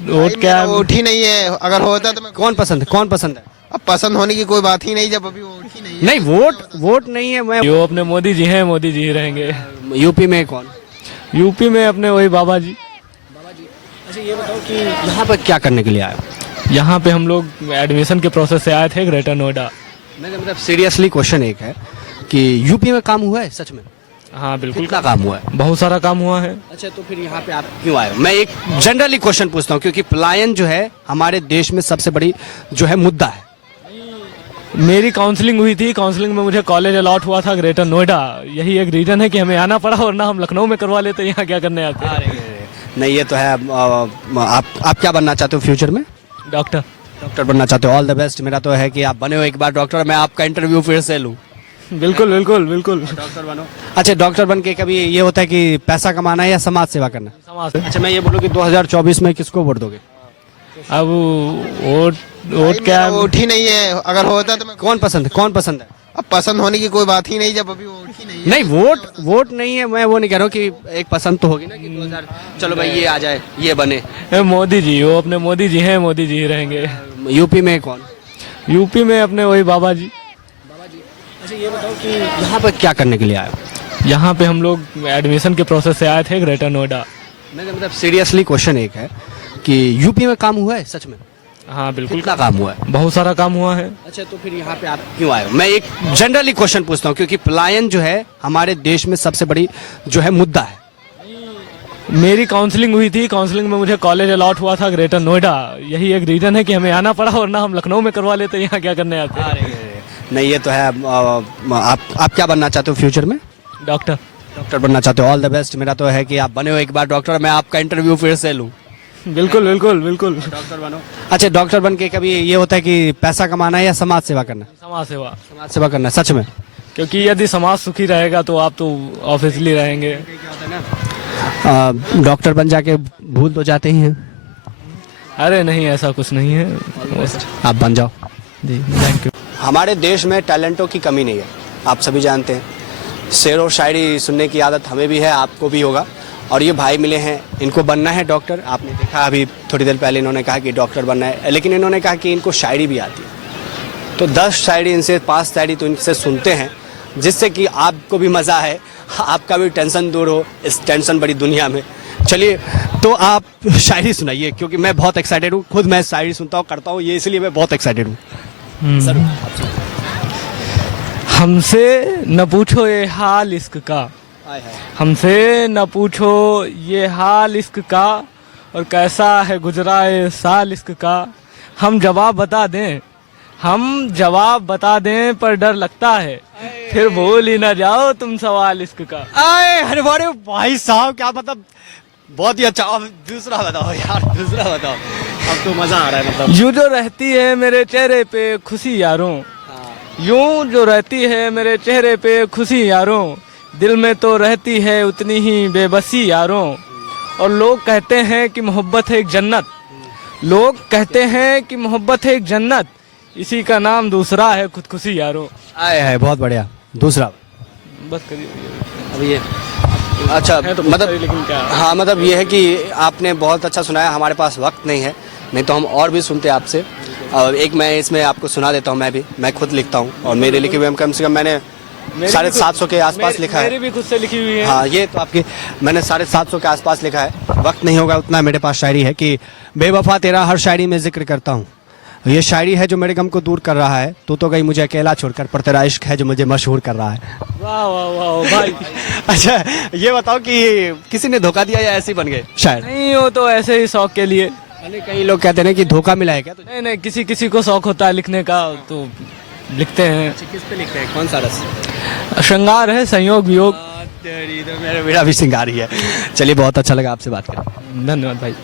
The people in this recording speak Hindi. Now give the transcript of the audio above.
वोट क्या वोट ही नहीं है, अगर होता तो मैं कौन पसंद है, कौन पसंद है? अब पसंद होने की कोई बात ही नहीं जब अभी वोट ही नहीं है। नहीं, वोट नहीं है। मैं जो अपने मोदी जी हैं, मोदी जी ही रहेंगे। यूपी में कौन? यूपी में अपने वही बाबा जी। अच्छा ये बताओ कि यहाँ पर क्या करने के लिए आए हो? यहाँ पे हम लोग एडमिशन के प्रोसेस से आए थे ग्रेटर नोएडा। मेरा मतलब सीरियसली क्वेश्चन एक है कि यूपी में काम हुआ है सच में? हाँ बिल्कुल, कितना काम हुआ है? बहुत सारा काम हुआ है। अच्छा तो फिर यहाँ पे आप क्यों आए हो? मैं एक जनरली क्वेश्चन पूछता हूँ क्योंकि पलायन जो है हमारे देश में सबसे बड़ी जो है मुद्दा है। मेरी काउंसलिंग हुई थी, काउंसलिंग में मुझे कॉलेज अलॉट हुआ था ग्रेटर नोएडा। यही एक रीजन है कि हमें आना पड़ा, वरना हम लखनऊ में करवा लेते। यहाँ क्या करने आते हैं? नहीं ये तो है। आप क्या बनना चाहते हो फ्यूचर में? डॉक्टर। डॉक्टर बनना चाहते हो? All the best. मेरा तो है कि आप बने हो एक बार डॉक्टर, मैं आपका इंटरव्यू फिर से लूँ। बिल्कुल बिल्कुल बिल्कुल। डॉक्टर बनो। अच्छा डॉक्टर बन के कभी ये होता है कि पैसा कमाना है या समाज सेवा करना? समाज। अच्छा मैं ये बोलूँ कि 2024 में किसको वोट दोगे? अब वोट क्या वोट ही नहीं है, अगर होता तो मैं कौन पसंद है, कौन पसंद है? अब पसंद होने की कोई बात ही नहीं जब अभी वोट ही नहीं है। नहीं वोट नहीं है। मैं वो नहीं कह रहा हूँ कि एक पसंद तो होगी ना कि 2000 चलो भाई ये आ जाए, ये बने। मोदी जी, वो अपने मोदी जी हैं, मोदी जी ही रहेंगे। यूपी में कौन? यूपी में अपने वही बाबा जी। अच्छा ये बताओ कि यहाँ पर क्या करने के लिए आए हो? यहाँ पे हम लोग एडमिशन के प्रोसेस से आए थे ग्रेटर नोएडा। मेरा मतलब सीरियसली क्वेश्चन एक है कि यूपी में काम हुआ है सच में? हाँ बिल्कुल, कितना काम हुआ है? बहुत सारा काम हुआ है। अच्छा तो फिर यहाँ पे आप क्यों आए हो? मैं एक जनरली क्वेश्चन पूछता हूँ क्योंकि पलायन जो है हमारे देश में सबसे बड़ी जो है मुद्दा है। मेरी काउंसलिंग हुई थी, काउंसलिंग में मुझे कॉलेज अलॉट हुआ था ग्रेटर नोएडा। यही एक रीजन है कि हमें आना पड़ा, वरना हम लखनऊ में करवा लेते। यहाँ क्या करने आते हैं? नहीं ये तो है। आप क्या बनना चाहते हो फ्यूचर में? डॉक्टर। डॉक्टर बनना चाहते हो? All the best. मेरा तो है कि आप बने हो एक बार डॉक्टर, मैं आपका इंटरव्यू फिर से लूँ। बिल्कुल बिल्कुल बिल्कुल। डॉक्टर बनो। अच्छा डॉक्टर बन के कभी ये होता है कि पैसा कमाना है या समाज सेवा करना? समाज सेवा। समाज सेवा करना सच में? क्योंकि यदि समाज सुखी रहेगा तो आप तो ऑब्वियसली रहेंगे। डॉक्टर बन जाके भूल तो जाते ही हैं। अरे नहीं, ऐसा कुछ नहीं है। आप बन जाओ जी, थैंक यू। हमारे देश में टैलेंटों की कमी नहीं है, आप सभी जानते हैं। शेर और शायरी सुनने की आदत हमें भी है, आपको भी होगा। और ये भाई मिले हैं, इनको बनना है डॉक्टर। आपने देखा अभी थोड़ी देर पहले इन्होंने कहा कि डॉक्टर बनना है, लेकिन इन्होंने कहा कि इनको शायरी भी आती है। तो 10 शायरी इनसे, 5 शायरी तो इनसे सुनते हैं, जिससे कि आपको भी मज़ा आए, आपका भी टेंशन दूर हो इस टेंशन बड़ी दुनिया में। चलिए तो आप शायरी सुनाइए, क्योंकि मैं बहुत एक्साइटेड हूँ। खुद मैं शायरी सुनता हूँ, करता हूँ, ये इसलिए मैं बहुत एक्साइटेड हूँ। हमसे न पूछो ये हाल इश्क का, हमसे न पूछो ये हाल इश्क का, और कैसा है गुजरा ये साल इश्क का। हम जवाब बता दें, हम जवाब बता दें, पर डर लगता है फिर भूल ही ना जाओ तुम सवाल इश्क का। अरे भाई साहब, क्या मतलब, बहुत ही अच्छा। अब दूसरा बताओ यार, दूसरा बताओ। अब तो मजा आ रहा है। मतलब यूं जो रहती है मेरे चेहरे पे खुशी यारों, यूं जो रहती है मेरे चेहरे पे खुशी यारों, दिल में तो रहती है उतनी ही बेबसी यारों। और लोग कहते हैं कि मोहब्बत है एक जन्नत, लोग कहते हैं कि मोहब्बत है एक जन्नत, इसी का नाम दूसरा है खुदकुशी यारों। आए है, बहुत बढ़िया। दूसरा बस करिए अब ये अच्छा है तो मतलब, लेकिन क्या। हाँ मतलब ये है कि आपने बहुत अच्छा सुनाया। हमारे पास वक्त नहीं है, नहीं तो हम और भी सुनते आपसे। और एक मैं इसमें आपको सुना देता हूँ। मैं खुद लिखता हूँ और मेरे लिखे हुए कम से कम मैंने 750 के आसपास लिखा है। मेरी भी खुद से लिखी हुई है। हाँ ये तो आपकी, मैंने 750 के आसपास लिखा है। वक्त नहीं होगा उतना मेरे पास शायरी है कि बेवफा तेरा हर शायरी में जिक्र करता हूँ। ये शायरी है जो मेरे गम को दूर कर रहा है। तू तो गई मुझे अकेला छोड़कर, पर तेरा इश्क है जो मुझे मशहूर कर रहा है। वाह वाह वाह भाई। अच्छा ये बताओ कि किसी ने धोखा दिया या ऐसे ही बन गए शायद? नहीं, वो तो ऐसे ही शौक के लिए। कई लोग कहते हैं कि धोखा मिला है क्या तुझे? नहीं नहीं, किसी किसी को शौक होता है लिखने का तो लिखते हैं। किस पे लिखते हैं, कौन सा रस? श्रृंगार है, संयोग वियोग। मेरा भी श्रृंगार ही है। चलिए बहुत अच्छा लगा आपसे बात करके। धन्यवाद भाई।